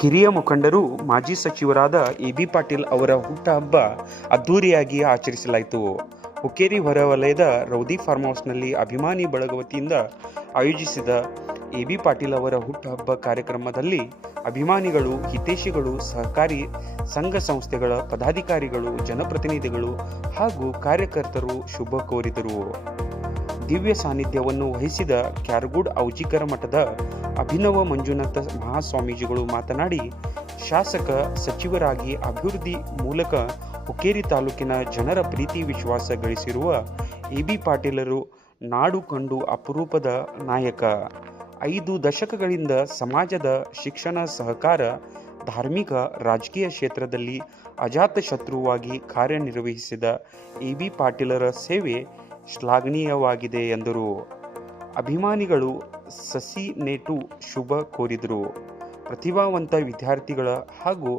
ಹಿರಿಯ ಮುಖಂಡರು ಮಾಜಿ ಸಚಿವರಾದ ಎ.ಬಿ. ಪಾಟೀಲ್ ಅವರ ಹುಟ್ಟುಹಬ್ಬ ಅದ್ದೂರಿಯಾಗಿ ಆಚರಿಸಲಾಯಿತು. ಹುಕ್ಕೇರಿ ಹೊರವಲಯದ ರೌದಿ ಫಾರ್ಮ್ ಹೌಸ್ನಲ್ಲಿ ಅಭಿಮಾನಿ ಬಳಗ ವತಿಯಿಂದ ಆಯೋಜಿಸಿದ ಎ.ಬಿ. ಪಾಟೀಲ್ ಅವರ ಹುಟ್ಟುಹಬ್ಬ ಕಾರ್ಯಕ್ರಮದಲ್ಲಿ ಅಭಿಮಾನಿಗಳು, ಹಿತೈಷಿಗಳು, ಸಹಕಾರಿ ಸಂಘ ಸಂಸ್ಥೆಗಳ ಪದಾಧಿಕಾರಿಗಳು, ಜನಪ್ರತಿನಿಧಿಗಳು ಹಾಗೂ ಕಾರ್ಯಕರ್ತರು ಶುಭ ಕೋರಿದರು. ದಿವ್ಯ ಸಾನ್ನಿಧ್ಯವನ್ನು ವಹಿಸಿದ ಕ್ಯಾರಗೋಡ್ ಔಜಿಕರ ಮಠದ ಅಭಿನವ ಮಂಜುನಾಥ ಮಹಾಸ್ವಾಮೀಜಿಗಳು ಮಾತನಾಡಿ, ಶಾಸಕ ಸಚಿವರಾಗಿ ಅಭಿವೃದ್ಧಿ ಮೂಲಕ ಹುಕ್ಕೇರಿ ತಾಲೂಕಿನ ಜನರ ಪ್ರೀತಿ ವಿಶ್ವಾಸ ಗಳಿಸಿರುವ ಎ.ಬಿ. ಪಾಟೀಲರು ನಾಡು ಕಂಡು ಅಪರೂಪದ ನಾಯಕ. 5 ದಶಕಗಳಿಂದ ಸಮಾಜದ ಶಿಕ್ಷಣ, ಸಹಕಾರ, ಧಾರ್ಮಿಕ, ರಾಜಕೀಯ ಕ್ಷೇತ್ರದಲ್ಲಿ ಅಜಾತಶತ್ರುವಾಗಿ ಕಾರ್ಯನಿರ್ವಹಿಸಿದ ಎ.ಬಿ. ಪಾಟೀಲರ ಸೇವೆ ಶ್ಲಾಘನೀಯವಾಗಿದೆ ಎಂದರು. ಅಭಿಮಾನಿಗಳು ಸಸಿ ನೆಟ್ಟು ಶುಭ ಕೋರಿದರು. ಪ್ರತಿಭಾವಂತ ವಿದ್ಯಾರ್ಥಿಗಳ ಹಾಗೂ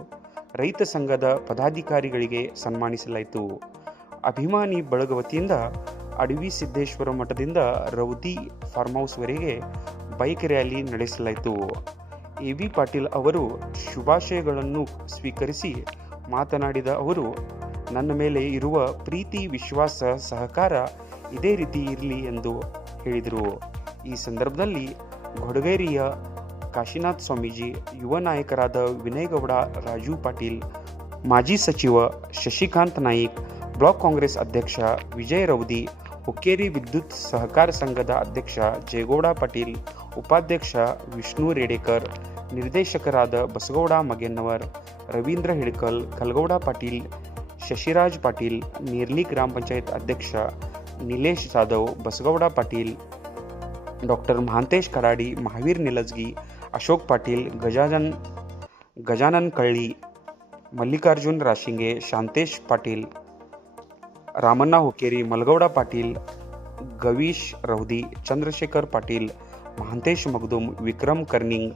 ರೈತ ಸಂಘದ ಪದಾಧಿಕಾರಿಗಳಿಗೆ ಸನ್ಮಾನಿಸಲಾಯಿತು. ಅಭಿಮಾನಿ ಬಳಗ ವತಿಯಿಂದ ಅಡವಿ ಸಿದ್ದೇಶ್ವರ ಮಠದಿಂದ ರೌದಿ ಫಾರ್ಮ್ ಹೌಸ್ವರೆಗೆ ಬೈಕ್ ರ್ಯಾಲಿ ನಡೆಸಲಾಯಿತು. ಎ.ಬಿ. ಪಾಟೀಲ್ ಅವರು ಶುಭಾಶಯಗಳನ್ನು ಸ್ವೀಕರಿಸಿ ಮಾತನಾಡಿದ ಅವರು, ನನ್ನ ಮೇಲೆ ಇರುವ ಪ್ರೀತಿ, ವಿಶ್ವಾಸ, ಸಹಕಾರ ಇದೇ ರೀತಿ ಇರಲಿ ಎಂದು ಹೇಳಿದರು. ಈ ಸಂದರ್ಭದಲ್ಲಿ ಗೊಡಗೇರಿಯ ಕಾಶಿನಾಥ್ ಸ್ವಾಮೀಜಿ, ಯುವ ನಾಯಕರಾದ ವಿನಯಗೌಡ, ರಾಜು ಪಾಟೀಲ್, ಮಾಜಿ ಸಚಿವ ಶಶಿಕಾಂತ್ ನಾಯಿಕ್, ಬ್ಲಾಕ್ ಕಾಂಗ್ರೆಸ್ ಅಧ್ಯಕ್ಷ ವಿಜಯ್ ರೌದಿ, ಹುಕ್ಕೇರಿ ವಿದ್ಯುತ್ ಸಹಕಾರ ಸಂಘದ ಅಧ್ಯಕ್ಷ ಜಯಗೌಡ ಪಾಟೀಲ್, ಉಪಾಧ್ಯಕ್ಷ ವಿಷ್ಣು ರೇಡೇಕರ್, ನಿರ್ದೇಶಕರಾದ ಬಸಗೌಡ ಮಗೆನ್ನವರ್, ರವೀಂದ್ರ ಹಿಡ್ಕಲ್, ಕಲ್ಗೌಡ ಪಾಟೀಲ್, ಶಶಿರಾಜ್ ಪಾಟೀಲ್, ನೀರ್ಲಿ ಗ್ರಾಮ ಪಂಚಾಯತ್ ಅಧ್ಯಕ್ಷ ನಿಲೇಶ್ ಜಾಧವ್, ಬಸಗೌಡ ಪಾಟೀಲ್, ಡಾಕ್ಟರ್ ಮಹಾಂತೇಶ್ ಕರಾಡಿ, ಮಹಾವೀರ್ ನಿಲಜ್ಗಿ, ಅಶೋಕ್ ಪಾಟೀಲ್, ಗಜಾನನ್ ಕಳ್ಳಿ, ಮಲ್ಲಿಕಾರ್ಜುನ್ ರಾಶಿಂಗೆ, ಶಾಂತೇಶ್ ಪಾಟೀಲ್, ರಾಮಣ್ಣ ಹುಕ್ಕೇರಿ, ಮಲಗೌಡ ಪಾಟೀಲ್, ಗವೀಶ್ ರೌದಿ, ಚಂದ್ರಶೇಖರ್ ಪಾಟೀಲ್, ಮಹಾಂತೇಶ್ ಮಗದುಮ್, ವಿಕ್ರಮ್ ಕರ್ನಿಂಗ್,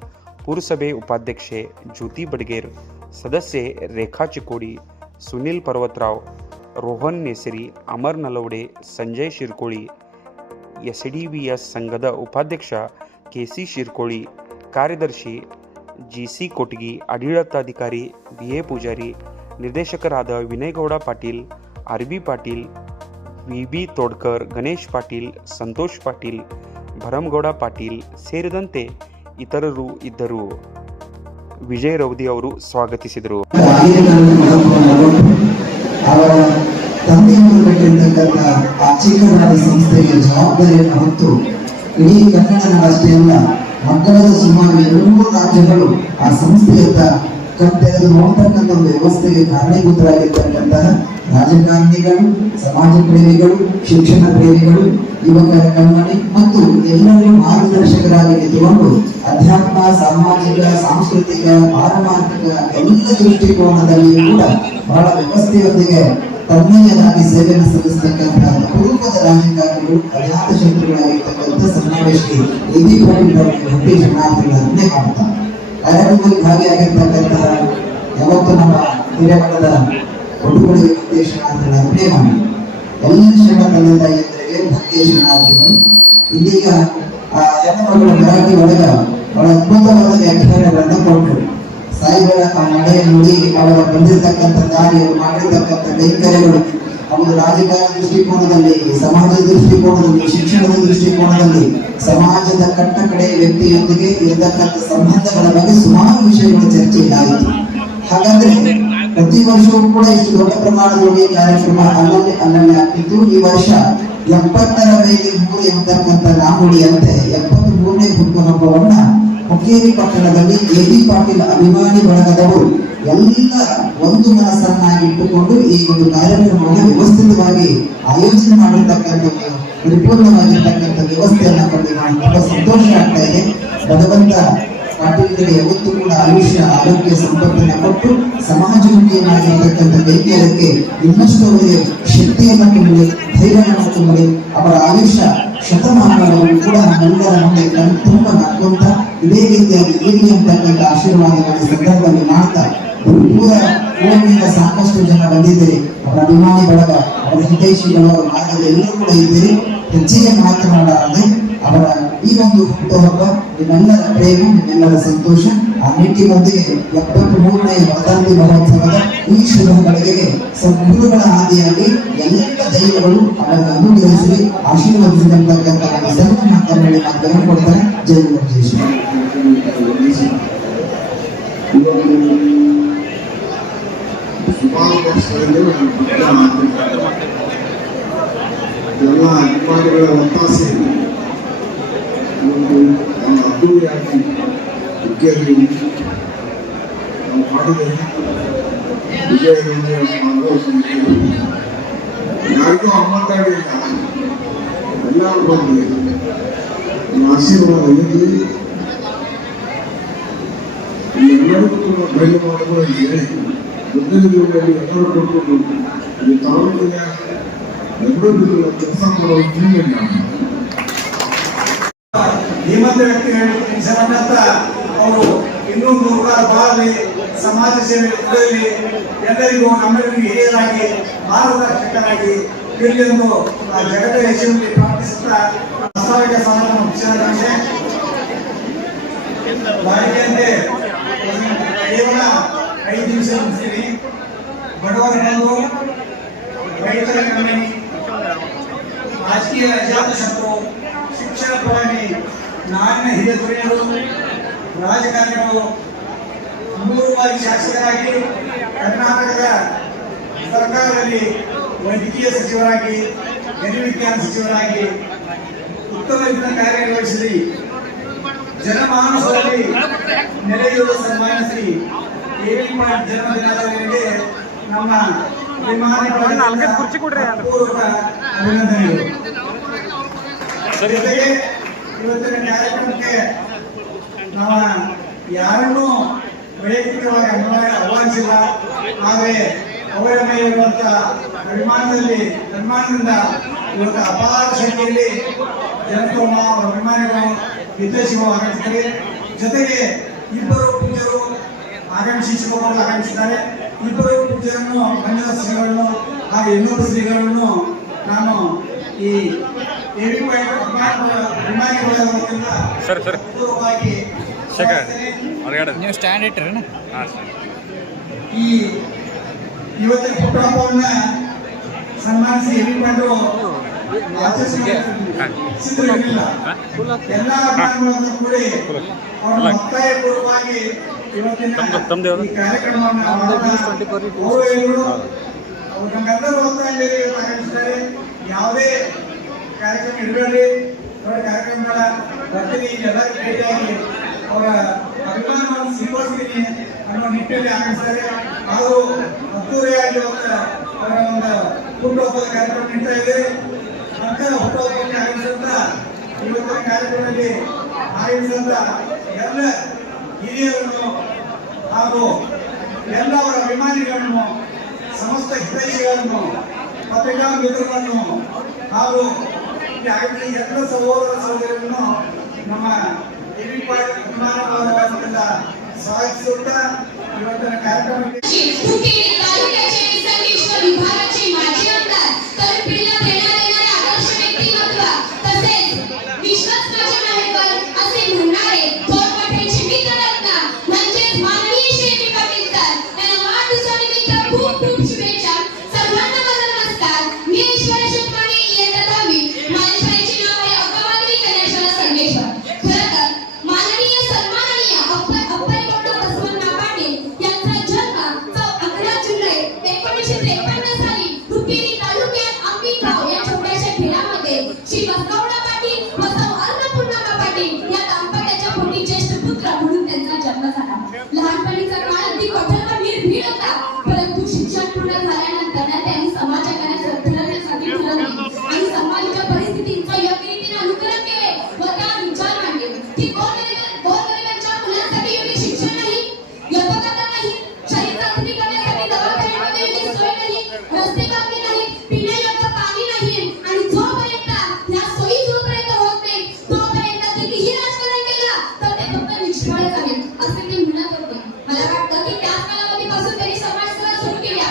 ಪುರಸಭೆ ಉಪಾಧ್ಯಕ್ಷೆ ಜ್ಯೋತಿ ಬಡಗೇರ್, ಸದಸ್ಯೆ ರೇಖಾ ಚಿಕ್ಕೋಡಿ, ಸುನಿಲ್ ಪರ್ವತರಾವ್, ರೋಹನ್ ನೇಸರಿ, ಅಮರ್ ನಲವಡೆ, ಸಂಜಯ್ ಶಿರ್ಕೋಳಿ, ಎಸ್ಡಿವಿಎಸ್ ಸಂಘದ ಉಪಾಧ್ಯಕ್ಷ ಕೆ.ಸಿ. ಶಿರ್ಕೋಳಿ, ಕಾರ್ಯದರ್ಶಿ ಜಿ.ಸಿ. ಕೊಟಗಿ, ಆಡಳಿತಾಧಿಕಾರಿ ಬಿ.ಎ. ಪೂಜಾರಿ, ನಿರ್ದೇಶಕರಾದ ವಿನಯಗೌಡ ಪಾಟೀಲ್, ಆರ್.ಬಿ. ಪಾಟೀಲ್, ವಿ.ಬಿ. ತೋಡ್ಕರ್, ಗಣೇಶ್ ಪಾಟೀಲ್, ಸಂತೋಷ್ ಪಾಟೀಲ್, ಭರಮಗೌಡ ಪಾಟೀಲ್ ಸೇರಿದಂತೆ ಇತರರು ಇದ್ದರು. ವಿಜಯ್ ರೌದಿ ಅವರು ಸ್ವಾಗತಿಸಿದರು. ಅವರ ತಂದೆಯವರು ಕಟ್ಟಿರ್ತಕ್ಕಂಥ ಆ ಚಿಕ್ಕದಾದ ಸಂಸ್ಥೆಗೆ ಜವಾಬ್ದಾರಿಯನ್ನು ಹೊತ್ತು ಇಡೀ ಕನ್ನಡ ನಾಡಷ್ಟೇ ಅಲ್ಲ, ಮಕ್ಕಳದ ಸುಮಾರು 2 ರಾಜ್ಯಗಳು ಆ ಸಂಸ್ಥೆಯತ್ತ ಕಟ್ಟೆದು ನೋಡ್ತಕ್ಕಂಥ ಒಂದು ವ್ಯವಸ್ಥೆಗೆ ಕಾರಣೀಭೂತರಾಗಿರ್ತಕ್ಕಂತಹ ರಾಜಕಾರಣಿಗಳು, ಸಮಾಜ ಪ್ರೇಮಿಗಳು, ಶಿಕ್ಷಣ ಪ್ರೇಮಿಗಳು, ಯುವಕರ ಕಣ್ಮಣಿ ಮತ್ತು ಎಲ್ಲರೂ ಮಾರ್ಗದರ್ಶಕರಾಗಿ ನಿಂತುಕೊಂಡು ಅಧ್ಯಾತ್ಮ, ಸಾಮಾಜಿಕ, ಸಾಂಸ್ಕೃತಿಕ, ಪಾರಮಾರ್ಥಿಕ ಎಲ್ಲ ದೃಷ್ಟಿಕೋನದಲ್ಲಿಯೂ ಕೂಡ ಬಹಳ ವ್ಯವಸ್ಥೆಯೊಂದಿಗೆ ತನ್ಮಯರಾಗಿ ಸೇವೆಯನ್ನು ಸಲ್ಲಿಸತಕ್ಕಂತಹ ಅಪರೂಪದ ರಾಜಕಾರಣಿಗಳು, ಅಜಾತ ಶತ್ರುಗಳಾಗಿರ್ತಕ್ಕಂಥ ಸಮಾವೇಶಕ್ಕೆ ಎ.ಬಿ. ಪಾಟೀಲ್ ಅವರಿಗೆ ಹುಟ್ಟಿ ಶರಣಾರ್ಥಿಗಳನ್ನೇ ಮಾಡ್ತಾರೆ. ಕಾರ್ಯಕ್ರಮದಲ್ಲಿ ಭಾಗಿಯಾಗಿರ್ತಕ್ಕಂತಹ ಯಾವತ್ತೂ ನಮ್ಮ ಹಿರೇಮಠದ ಒಡುಗುಡಿಗೆ ಭಕ್ತಿಯ ಶರಣಾರ್ಥಿಗಳನ್ನೇ ಮಾಡಿ ಎಲ್ಲ ಶರಣ ತಂದೆ ತಾಯಿಯರಿಗೆ ಭಕ್ತಿಯ ಶರಣಾರ್ಥಿಗಳು. ಇದೀಗ ಆ ಹೆಣ್ಣುಮಕ್ಕಳ ಮರಾಠಿ ಒಳಗ ಬಹಳ ಅದ್ಭುತವಾದ ವ್ಯಾಖ್ಯಾನಗಳನ್ನ ಕೊಟ್ಟರು. ಸಾಯಿಗಳ ಆ ನಡೆ ನುಡಿ, ಅವರ ಬಂದಿರತಕ್ಕಂಥ ದಾರಿ, ಅವರು ಮಾಡಿರ್ತಕ್ಕಂಥ ಕೈಂಕರ್ಯಗಳು, ಅವರು ರಾಜಕಾರಣ ದೃಷ್ಟಿಕೋನದಲ್ಲಿ, ಸಮಾಜದ ದೃಷ್ಟಿಕೋನದಲ್ಲಿ, ಶಿಕ್ಷಣದ ದೃಷ್ಟಿಕೋನದಲ್ಲಿ, ಸಮಾಜದ ಕಟ್ಟ ಕಡೆ ವ್ಯಕ್ತಿಯೊಂದಿಗೆ ಇರತಕ್ಕಂಥ ಸಂಬಂಧಗಳ ಬಗ್ಗೆ ಸುಮಾರು ವಿಷಯಗಳು ಚರ್ಚೆಯಾಯಿತು. ಹಾಗಾದ್ರೆ ಪ್ರತಿ ವರ್ಷವೂ ಕೂಡ ಇಷ್ಟು ದೊಡ್ಡ ಪ್ರಮಾಣದಲ್ಲಿ ಕಾರ್ಯಕ್ರಮ ಅಲ್ಲಲ್ಲಿ ಆಗ್ತಿದ್ದು, ಈ ವರ್ಷ 70ರ ಮೇಲೆ 3 ಎಂಬತಕ್ಕಂಥ ನಾನುಡಿಯಂತೆ 73ನೇ ಹುಟ್ಟುಹಬ್ಬವನ್ನ ಹುಕ್ಕೇರಿ ಪಟ್ಟಣದಲ್ಲಿ ಎ.ಬಿ. ಪಾಟೀಲ್ ಅಭಿಮಾನಿ ಬಳಗದವರು ಎಲ್ಲ ಒಂದು ಮನಸ್ಸನ್ನಾಗಿಟ್ಟುಕೊಂಡು ಈ ಒಂದು ಕಾರ್ಯಕ್ರಮವನ್ನು ವ್ಯವಸ್ಥಿತವಾಗಿ ಆಯೋಜನೆ ಮಾಡಿರ್ತಕ್ಕಂಥ ಪರಿಪೂರ್ಣವಾಗಿರ್ತಕ್ಕಂಥ ವ್ಯವಸ್ಥೆಯನ್ನ ಕಂಡು ತುಂಬಾ ಸಂತೋಷ ಆಗ್ತಾ ಇದೆ. ಭಗವಂತ ಪಾಟೀಲರಿಗೆ ಯಾವತ್ತೂ ಕೂಡ ಆಯುಷ್ಯ, ಆರೋಗ್ಯ, ಸಂಪತ್ತನ್ನು ಕೊಟ್ಟು ಸಮಾಜಮುಖಿಯಾಗಿರ್ತಕ್ಕಂಥ ಕೈಕೇಯಕ್ಕೆ ಇನ್ನಷ್ಟು ಅವರಿಗೆ ಶಕ್ತಿಯನ್ನು ತುಂಬಲಿ, ಧೈರ್ಯವನ್ನು ತುಂಬಲಿ, ಅವರ ಆಯುಷ್ಯ ಶತಮಾನಗಳು ಕೂಡ ನಮ್ಮೆಲ್ಲರ ಮುಂದೆ ಕಣ್ಣು ತುಂಬ ನಕ್ಕೊಂತ ಇದೇ ರೀತಿಯಾಗಿ ಇರಲಿ ಅಂತಕ್ಕಂಥ ಆಶೀರ್ವಾದಗಳ ಸಂದರ್ಭದಲ್ಲಿ ಮಾಡ್ತಾ ಪೂರ ಊರಿನಿಂದ ಸಾಕಷ್ಟು ಜನ ಬಂದಿದ್ದೀರಿ. ಅವರ ಅಭಿಮಾನಿ ಬಳಗ, ಅವರ ಹಿತೈಷಿಗಳು, ಅವರ ಮಾರ್ಗದ ಎಲ್ಲರೂ ಕೂಡ ಇದ್ದೀರಿ. ಹೆಚ್ಚಿಗೆ ಮಾತನಾಡದೆ ಅವರ ಈ ಒಂದು ಹುಟ್ಟುಹಬ್ಬ ನಿಮ್ಮೆಲ್ಲರ ಪ್ರೇಮ, ನಿಮ್ಮೆಲ್ಲರ ಸಂತೋಷ. ಆ ನಿಟ್ಟಿನೊಂದಿಗೆ 73ನೇ ವರ್ಧಂತಿ ಮಹೋತ್ಸವದ ಈ ಶುಭ ಗಳಿಗೆಗೆ ಸದ್ಗುರುಗಳ ಹಾದಿಯಾಗಿ ಎಲ್ಲ ದೈವಗಳು ಅವರನ್ನು ಅನುಗ್ರಹಿಸಿ ಆಶೀರ್ವದಿಸಿದಂತಕ್ಕಂಥ ಸರ್ವ ಮಾತನಾಡಿ ಮಾತನ್ನು ಕೊಡ್ತಾರೆ. ಜೈ ಗುರುಜೇಶ್ವರ. ಸುಮಾರು ವರ್ಷಗಳಲ್ಲಿ ಎಲ್ಲ ಅಭಿಮಾನಿಗಳ ಒತ್ತಾಸೆ ಅದ್ದೂರಿಯಾಗಿ ಹುಕ್ಕೇರಿ ನಾವು ಮಾಡಿದರೆ ವಿಜಯದಲ್ಲಿ ಯಾರಿಗೂ ಅಮ್ಮಂತಾಗಿಲ್ಲ, ಎಲ್ಲರೂ ಬಂದು ಆಶೀರ್ವಾದ ಇರಲಿ, ಎಲ್ಲರಿಗೂ ಬಯಲು ಮಾಡುವ ಹೇಳಿ ಎಲ್ಲರೂ ಕೊಟ್ಟು ಇದು ತಾಲೂಕಿನ ಎಲ್ಲರೂ ಕೆಲಸ ಮಾಡುವ ಧೀಮಂತ ವ್ಯಕ್ತಿಗಳು ಅವರು ಇನ್ನೂ ನೂರಾರು ಬಾಳಲಿ, ಸಮಾಜ ಸೇವೆ ಇರಲಿ, ಎಲ್ಲರಿಗೂ ನಮ್ಮೆಲ್ಲರಿಗೂ ಹಿರಿಯರಾಗಿ ಮಾರ್ಗದರ್ಶಕರಾಗಿ ಇರಲೆಂದು ಆ ಜಗತ್ತ ಯಶಸ್ವಿ ಪ್ರಾರ್ಥಿಸುತ್ತಾ ಪ್ರಾಸ್ತಾವಿಕ ಸಮಾರಂಭ ಮುಗಿಸಿದಂತೆ ಬಾಡಿಗೆಯಂತೆ ಕೇವಲ 5 ನಿಮಿಷ ಮುಗಿಸ್ತೀನಿ. ಬಡವರ ಬಂಧು, ರೈತರ ಕಂಪನಿ, ರಾಜಕೀಯ ಅಜಾತಶತ್ರು, ಶಿಕ್ಷಣ ಪ್ರಧಾನಿ, ನಾಡಿನ ಹಿರಿಯ ಧುರೀಣರು, ರಾಜಕಾರಣಿಗಳು, 3 ಬಾರಿ ಶಾಸಕರಾಗಿ ಕರ್ನಾಟಕದ ಸರ್ಕಾರದಲ್ಲಿ ವೈದ್ಯಕೀಯ ಸಚಿವರಾಗಿ, ಗಣಿವಿಜ್ಞಾನ ಸಚಿವರಾಗಿ ಉತ್ತಮ ರೀತಿಯ ಕಾರ್ಯನಿರ್ವಹಿಸಿ ಜನಮಾನಸದಲ್ಲಿ ನೆಲೆಯೂರು ಸನ್ಮಾನ ಶ್ರೀ ಎ.ವಿ. ಪಾಟೀಲ್ ಜನ್ಮದಿನಾಚರಣೆಗೆ ನಮ್ಮ ಪೂರ್ವಕ ಅಭಿನಂದನೆಗಳು. ಜೊತೆಗೆ ಇವತ್ತಿನ ಕಾರ್ಯಕ್ರಮಕ್ಕೆ ನಾವು ಯಾರನ್ನೂ ವೈಯಕ್ತಿಕವಾಗಿ ಆಹ್ವಾನಿಸಿಲ್ಲ, ಆದರೆ ಅವರ ಮೇಲಿರುವಂತಹ ಅಭಿಮಾನದಿಂದ ಇವತ್ತು ಅಪಾರ ಸಂಖ್ಯೆಯಲ್ಲಿ ಜನತೋಮ ಅಭಿಮಾನಿಗಳು ವಿದೇಶಿಗಳು ಆಗಮಿಸಿದ್ದಾರೆ. ಜೊತೆಗೆ 2 ಪೂಜ್ಯರು ಆಗಮಿಸಿದ್ದಾರೆ. 2 ಪೂಜ್ಯರನ್ನು, ಮಂಜುನಾಥ ಶ್ರೀಗಳನ್ನು ಹಾಗೂ ಇನ್ನೊಬ್ಬ ಶ್ರೀಗಳನ್ನು ನಾನು ಈ ಅಭಿಮಾನಿಗಳ ಪೂರ್ವಕವಾಗಿ ನೀವು ಸ್ಟ್ಯಾಂಡ್ ಇಟ್ಟರೆ ಈ ಇವತ್ತಿನ ಹುಟ್ಟುಹಬ್ಬವನ್ನ ಸನ್ಮಾನಿಸಿ ಎಲ್ಲಿಕೊಂಡು ಸಿದ್ಧರಿರಲಿಲ್ಲ. ಎಲ್ಲ ಅಭಿಮಾನಿಗಳನ್ನು ಕೂಡಿ ಅವರು ಒತ್ತಾಯಪೂರ್ವವಾಗಿ ಇವತ್ತಿನ ಈ ಕಾರ್ಯಕ್ರಮವನ್ನು ನಮ್ಮೆಲ್ಲರೂ ಒತ್ತಾಯ ಆಗಮಿಸಿದ್ದಾರೆ. ಯಾವುದೇ ಕಾರ್ಯಕ್ರಮ ಇಡಬೇಡಿ, ಅವರ ಕಾರ್ಯಕ್ರಮಗಳ ಬರ್ತೀನಿ, ಎಲ್ಲರಿಗೂ ಭೇಟಿಯಾಗಿ ಅವರ ಅಭಿಮಾನವನ್ನು ಸ್ವೀಕರಿಸ್ತೀನಿ ಅನ್ನೋ ನಿಟ್ಟಿನಲ್ಲಿ ಆಗಮಿಸಿದ್ದಾರೆ. ಹಾಗೂ ಅದ್ದೂರಿಯಾಗಿ ಅವರ ಒಂದು ಹುಟ್ಟುಹಬ್ಬದ ಕಾರ್ಯಕ್ರಮ ನಡೀತಾ ಇದೆ. ಅಂತ ಹುಟ್ಟುಹಬ್ಬಕ್ಕೆ ಆಗಮಿಸಿದಂತ ಇವತ್ತಿನ ಕಾರ್ಯಕ್ರಮದಲ್ಲಿ ಆಗಮಿಸಿದಂತ ಎಲ್ಲ ಹಿರಿಯರನ್ನು ಹಾಗೂ ಎಲ್ಲ ಅವರ ಅಭಿಮಾನಿಗಳನ್ನು, ಸಮಸ್ತ ಹಿತೈಷಿಗಳನ್ನು, ಪತ್ರಿಕಾ ಮಿತ್ರರನ್ನು ಹಾಗೂ ಎಲ್ಲ ಸಹೋದರ ಸಹೋದರಿಯನ್ನು ನಮ್ಮ ಎ.ವಿ. ಪಾಟೀಲ್ ಅಭಿಮಾನದಿಂದ ಸ್ವಾಗತಿಸುತ್ತಾ ಇವತ್ತಿನ ಕಾರ್ಯಕ್ರಮಕ್ಕೆ मला वाटतं की त्या कालावधीपासून त्यांनी समाजसेवा सुरू केल्या.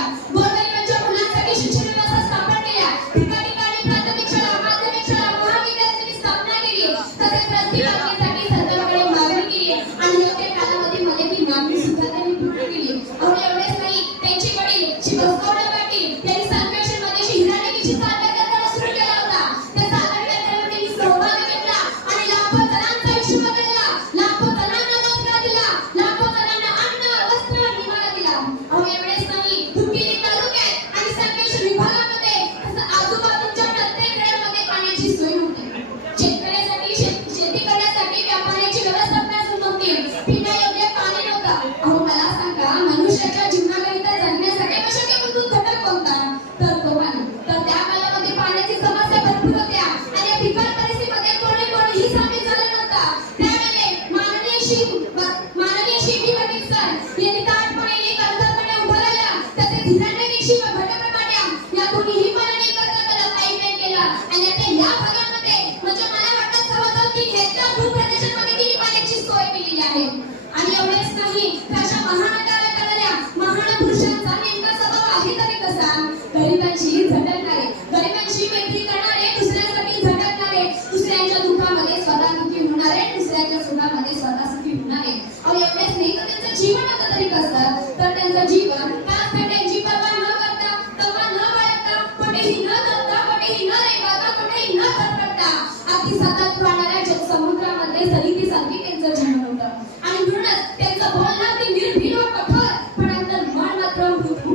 नाही त्याच्या महान कार्य करणाऱ्या महान पुरुषांचा नेमका स्वभाव आहे तरी कसा? गरिबांची झटकणारे, गरिबांची मैत्री करणारे, दुसऱ्यासाठी झटकणारे, दुसऱ्यांच्या दुःखामध्ये स्वतः दुःखी होणारे, दुसऱ्यांच्या सुखामध्ये स्वतः सुखी होणारे. एवढेच नाही तर त्यांचं जीवन होतं तरी कसं? तर त्यांचं जीवन पाच पेट्यांची पर्वा न करता, तवा न बाळगता, कोठेही न जाता, कोठेही न रेंगाळता, कोठेही न खरखरता अगदी सतत वाहणाऱ्या समुद्रामध्ये सरितीसारखी त्यांचं जीवन होतं. आणि म्हणूनच त्यांचं बोलणं अगदी निर्भीड व कठोर, पण अंतर मन मात्र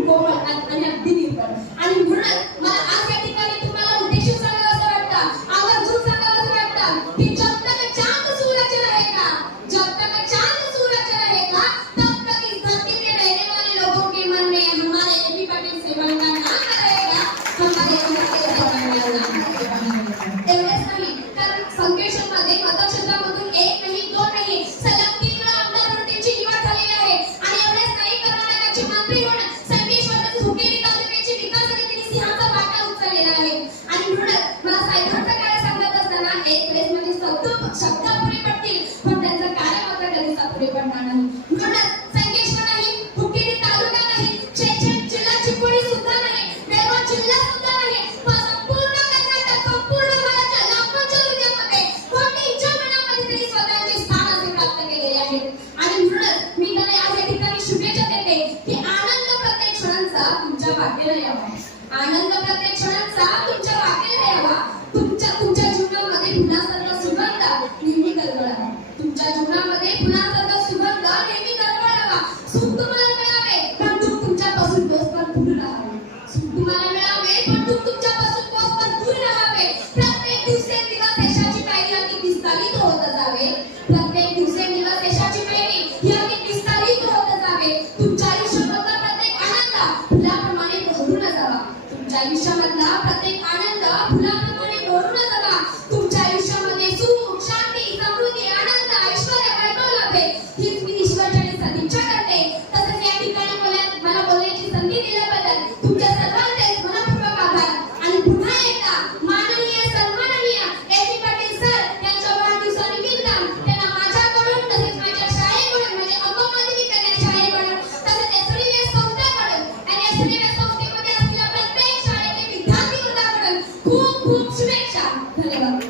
कोमल आणि अगदी निर्भर. आणि म्हणूनच मला आज या ठिकाणी तुम्हाला उद्देशून सांगावं असं वाटतं, आवर्जून सांगावं असं वाटतं की जब तक चांद सूरज रहेगा, जब तक चांद सूरज रहेगा, तब तक इस धरती पे रहने वाले लोगों के मन में हमारे एबी पाटील साहेबांचा नाम रहेगा, हमारे एबी पाटील साहेबांचा नाम रहेगा. एवढंच नाही तर संकेश्वरमध्ये मतक्षेत्रामधून एक नाही, दोन नाही, सलग 3 वेळा आमदार म्हणून त्यांची निवड झालेली आहे. आणि एवढेच नाही, कर्नाटकाचे मंत्री म्हणून संकेश्वरमध्ये हुकेरी तालुक्याची विकास समितीने सिंहाचा वाटा उचललेला आहे. आणि म्हणूनच मला साहेबांचं कार्य सांगत असताना एक वेळेस म्हणजे शब्द अपुरे पडतील, पण त्यांचं कार्य मात्र कधीच अपुरे पडणार नाही. म्हणूनच संकेश्वर नाही, हुकेरी तालुका नाही, जिल्हा चिकोडी सुद्धा नाही, बेळगाव जिल्हा सुद्धा नाही, पण संपूर्ण कर्नाटक, संपूर्ण भारताच्या लाखोंच्या हृदयामध्ये, कोटींच्या मनामध्ये त्यांनी स्वतःचे स्थान असे प्राप्त केलेले आहेत. आणि म्हणूनच मी त्यांना या ठिकाणी शुभेच्छा देते की आनंद प्रत्येक क्षणांचा तुमच्या वाटेला यावा, आनंद प्रत्येक क्षणांचा तुमच्या वाटेला यावा. तुमच्या जीवनामध्ये फुलासारखा सुगंध नेहमी दरवळावा, तुमच्या जीवनामध्ये फुलासारखा सुगंध नेहमी दरवळावा. सुख तुम्हाला मिळावे पण दुःख तुमच्यापासून पोचपर दूर राहावे, सुख तुम्हाला मिळावे पण दुःख तुमच्यापासून पोचपर दूर राहावे. प्रत्येक दिवसेंदिवस यशाची पायरी अगदी विस्तारित होत जावे, प्रत्येक दिवसेंदिवस यशाची पायरी ही अगदी विस्तारित होत जावे. तुमच्या आयुष्यामधला प्रत्येक आनंद फुलाप्रमाणे बहरून जावा, तुमच्या आयुष्यामधला प्रत्येक आनंद फुलाप्रमाणे बहरून जावा. तुमच्या आयुष्यामध्ये सुख, शांती, समृद्धी, आनंद, ऐश्वर्य, वैभव लाभे हीच मी ईश्वरचरणी सदिच्छा करते. तसंच या ठिकाणी मला बोलण्याची संधी दिल्याबद्दल तुमच्या सर्वांचे मनपूर्वक आभार. आणि पुन्हा एकदा माननीय सन्माननीय एबी पाटील सर यांच्या वाढदिवसानिमित्त त्यांना माझ्याकडून तसेच माझ्या शाळेकडून म्हणजे अंगणवाडी कन्या शाळेकडून तसेच एसडीएस संस्थेकडून आणि एसडीएस संस्थेमध्ये असलेल्या प्रत्येक शाळेतील विद्यार्थी वृंदाकडून खूप खूप शुभेच्छा. धन्यवाद.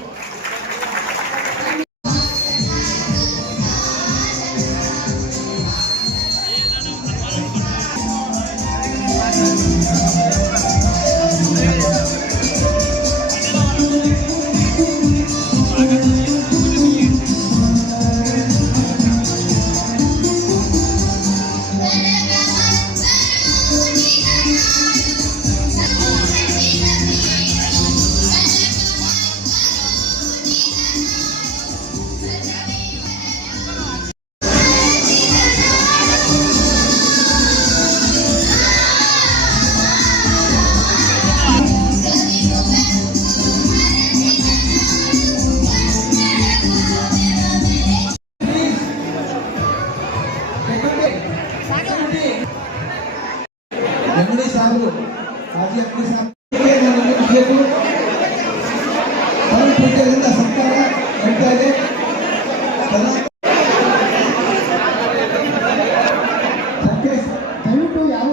जंगली साहब आज अपने साथ ಸರ್ಕಾರ ಹೇಳ್ತಾ ಇದೆ. ದಯವಿಟ್ಟು ಯಾವ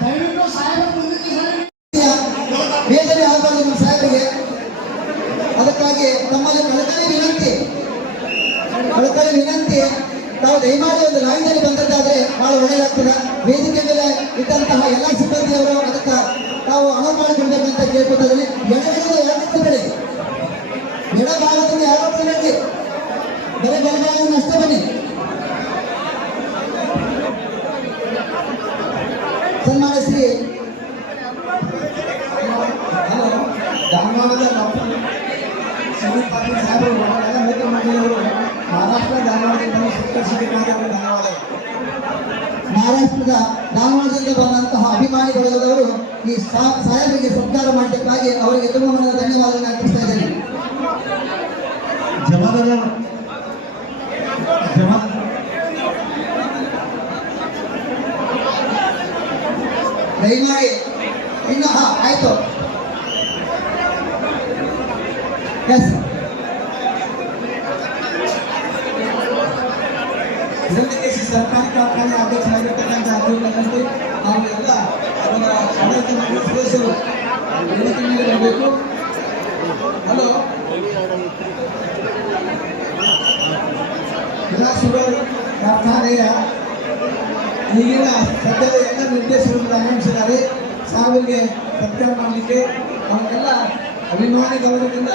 ದಯವಿಟ್ಟು ಸಾಹೇಬರು ಬೇಜಾರಿ ಆಗಬಾರ್ದು ನಮ್ಮ ಸಾಹೇಬರಿಗೆ. ಅದಕ್ಕಾಗಿ ತಮ್ಮಲ್ಲಿ ಕಳಕಳಿ ವಿನಂತಿ ತಾವು ದಯಮಾಡಿ ಒಂದು ಲೈನ್ನಲ್ಲಿ ಬಂದದ್ದಾದ್ರೆ ಬಹಳ ಒಳ್ಳೆಯದಾಗ್ತದೆ. ವೇದಿಕೆ ಮೇಲೆ ಇದ್ದಂತಹ ಎಲ್ಲ ಸಿಬ್ಬಂದಿಯವರು ಅದಕ್ಕೆ ತಾವು ಅನುವು ಮಾಡಿಕೊಡ್ಬೇಕಂತ ಕೇಳ್ಕೊತಿದ್ದೀನಿ. ಎಡಗಡೆಯಿಂದ ಯಾರು ಬೇಡಿ, ಎಡಭಾಗದಿಂದ ಯಾರು ಬೇಡಿ, ಬರೀ ಬಲಭಾಗವನ್ನು ಅಷ್ಟೇ ಬನ್ನಿ. ಸನ್ಮಾನ್ಯ ಶ್ರೀ ಧಾರವಾಡದ ಡಾಕ್ಟರ್ ಸುನೀಲ್ ಪಾಟೀಲ್ ಸಾಹೇಬರು ನೇತೃತ್ವ ಮಂಡಳಿಯವರು ಮಹಾರಾಷ್ಟ್ರ ಧಾರವಾಡದಿಂದ ಧನ್ಯವಾದಗಳು. ಮಹಾರಾಷ್ಟ್ರದ ಧಾರವಾಡದಿಂದ ಬಂದಂತಹ ಅಭಿಮಾನಿಗಳಾದವರು ಈ ಸಾಹೇಬರಿಗೆ ಸತ್ಕಾರ ಮಾಡಲಿಕ್ಕಾಗಿ ಅವರಿಗೆ ತುಂಬ ಮನದ ಧನ್ಯವಾದಗಳನ್ನು ಅರ್ಪಿಸ್ತಾ ಇದ್ದೇನೆ. ದಯಮಾಡಿ ಇನ್ನು ಆಯ್ತು. ಎಸ್ ಹಿರಣ್ಯಕೇಶಿ ಸರ್ಕಾರಿ ಕಾರ್ಖಾನೆ ಅಧ್ಯಕ್ಷರಾಗಿರ್ತಕ್ಕಂಥ ಅಧಿಕಾರಿಗಳಿಗೆ ನಾವು ಎಲ್ಲ ಅವರ ಆಡಳಿತ ಮಂಡಳಿ ಸದಸ್ಯರು ವೇದಿಕೆ ಮೇಲೆ ಬರಬೇಕು. ಹಲೋ, ಶುಗರ್ ಕಾರ್ಖಾನೆಯ ಈಗಿನ ಸದ್ಯದ ಎಲ್ಲ ನಿರ್ದೇಶಕರನ್ನು ಆಗಮಿಸಿದ್ದಾರೆ. ಸಾಹೇಬರಿಗೆ ಸತ್ಕಾರ ಮಾಡಲಿಕ್ಕೆ ಅವರೆಲ್ಲ ಅಭಿಮಾನಿ ಗೌರವದಿಂದ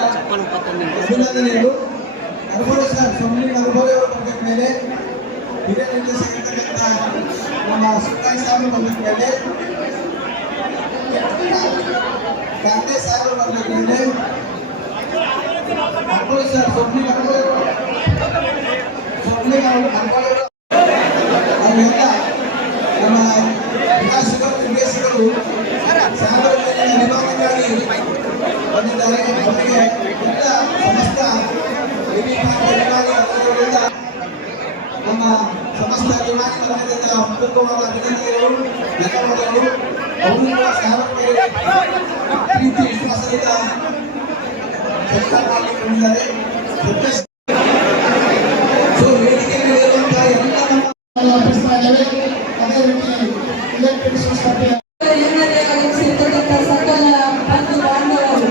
ಅಭಿನಂದನೆಗಳು. ಅನುಭವ ಸರ್ ಸೊಮ್ಮಿನ ಅನುಭವ ಬಂದ ಮೇಲೆ ಹಿರಿಯ ನಿರ್ದೇಶಕರಾಗಿರ್ತಕ್ಕಂಥ ನಮ್ಮ ಸುತ್ತಾಯಿ ಸಾಹೇಬರು ಬಂದ ಮೇಲೆ ಕಾಂಗ್ರೆಸ್ ಸಾಹೇಬರು ಬಂದ ಮೇಲೆ ಅನುಭವ ಸರ್ ಸೊಮ್ಮಿನ ಅನುಭವ ಅವರೆಲ್ಲ ನಮ್ಮ ವಿಕಾಸಕರು ನಿರ್ದೇಶಕರು ಸಾಗರ ಅಭಿಮಾನಿಗಾಗಿ ಬಂದಿದ್ದಾರೆ. ಅವರಿಗೆ ಎಲ್ಲ ಸಮಸ್ತ ಅಭಿಮಾನಿಗಳಿಂದ ನಮ್ಮ ಸಮಸ್ತ ಅಭಿಮಾನಿ ವರ್ಗದಿಂದ ಪೂರ್ವಕವಾದ ಅಭಿನಂದನೆಗಳು, ಧನ್ಯವಾದಗಳು. ಅವರು ಸಾಗರ ಪ್ರೀತಿ ವಿಶ್ವಾಸದಿಂದ ಸತ್ಕಾರ ಮಾಡಲಿಕ್ಕೆ ಬಂದಿದ್ದಾರೆ. ಅರ್ಪಿಸ್ತಾ ಇದ್ದೇವೆ. ಅದೇ ರೀತಿ ಇಲೆಕ್ಟ್ರಿಕ್ ಸಂಸ್ಥೆ ಸಕಲ ಬಂಧು ಬಾಂಧವರು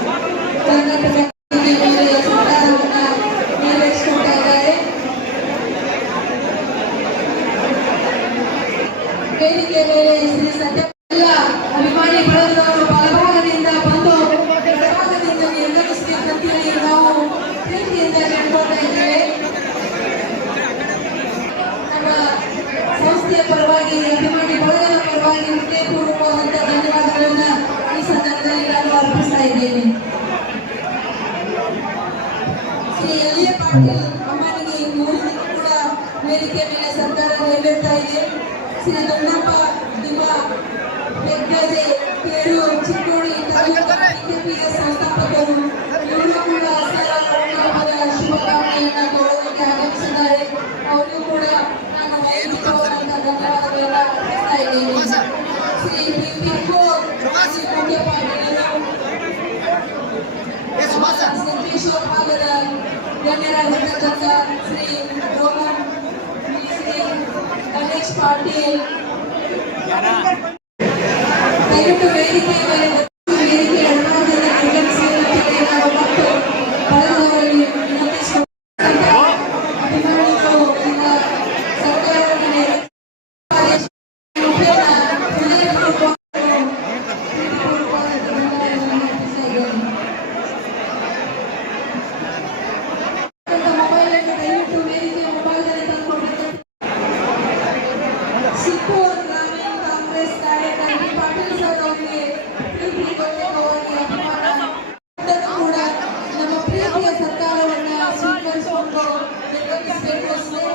ಕರ್ನಾಟಕ ಸರ್ಕಾರವನ್ನು ನೆರವೇರಿಸಿಕೊಡ್ತಾ ಇದ್ದಾರೆ. ವೇದಿಕೆ ಮೇಲೆ ಶ್ರೀ ಸತ್ಯ ಎಲ್ಲ ಅಭಿಮಾನಿ ಬಳಗದವರು ಬಲಭಾಗದಿಂದ ಬಂದು ಎಡಭಾಗದಿಂದ ನಿರ್ಗಮಿಸಬೇಕಂತ ಹೇಳಿ ನಾವು ಪ್ರೀತಿಯಿಂದ ಕೇಳ್ಕೊಳ್ತಾ ಇದ್ದೇವೆ. ನಮ್ಮ ಸಂಸ್ಥೆಯ ಪರವಾಗಿ ಅಭಿಮಾನಿ ಬಳಗದ ಪರವಾಗಿ ಹೃದಯಪೂರ್ವಕವಾದಂತಹ ಧನ್ಯವಾದಗಳನ್ನ ಈ ಸಂದರ್ಭದಲ್ಲಿ ನಾನು ಅರ್ಪಿಸ್ತಾ ಇದ್ದೇನೆ. ಶ್ರೀ ಎಲ್.ಎ. ಪಾಟೀಲ್ ಅಮ್ಮನಿಗೆ ಮೂರು ಕೂಡ ವೇದಿಕೆ ಮೇಲೆ ಸರ್ಕಾರ ನೆರವೇರ್ತಾ ಇದೆ. ಶ್ರೀ ದೊಡ್ಡಪ್ಪ ನಿಮ್ಮ ಹೆಗ್ಗಡೆ ಕೇರು ಚಿಕ್ಕೋಡಿ ಬಿಜೆಪಿಯ ಸಂಸ್ಥಾಪಕರು ಇವರು ಕೂಡ ಹಬ್ಬದ ಶುಭಕಾಮನೆಯನ್ನ ಕೊಡೋದಕ್ಕೆ ಆಗಮಿಸಿದ್ದಾರೆ. ಅವರಿಗೂ ಕೂಡ ನಾನು ವೈಯಕ್ತಿಕವಾದಂತಹ ಧನ್ಯವಾದಗಳನ್ನ ಅರ್ಪಿಸ್ತಾ ಇದ್ದೇನೆ. ಶ್ರೀ ಸಿದ್ದೇಶ್ವರ ಭಾಗದ ಗಣ್ಯರಾಗಿರ್ತಕ್ಕಂಥ ಶ್ರೀ ರೋಮನ್, ಶ್ರೀ ಗಣೇಶ್ ಪಾಟೀಲ್ ದಯವಿಟ್ಟು ವೇದಿಕೆ ಮೇಲೆ ವೇದಿಕೆ ಎಡಭಾಗದಲ್ಲಿ ನಿರ್ಗಮಿಸುವಂತೆ ನಾವು ಮತ್ತು ಬಳಗದವರಲ್ಲಿ ವಿನಂತಿಸಿಕೊಳ್ಳುತ್ತೇವೆ. ಅಭಿಮಾನಿಗಳು ಈಗ ಸರ್ಕಾರವನ್ನು ಮೊಬೈಲನ್ನು ದಯವಿಟ್ಟು ವೇದಿಕೆ ಮೊಬೈಲ್ನಲ್ಲಿ ತಂದುಕೊಡಬೇಕು. ಸಿಕ್ಕೂರು ಗ್ರಾಮೀಣ ಕಾಂಗ್ರೆಸ್ ಕಾರ್ಯಕರ್ತ ಪಾಟೀಲ್ ಸರ್ ಅವರಿಗೆ ಪ್ರೀತಿಪೂರ್ವಕವಾಗಿ ಅಭಿಮಾನ ಕೂಡ ನಮ್ಮ ಪ್ರೀತಿಯ ಸರ್ಕಾರವನ್ನು ಸ್ವೀಕರಿಸಿಕೊಂಡು ನಿರ್ಗಮಿಸಬೇಕು. ಸ್ನೇಹ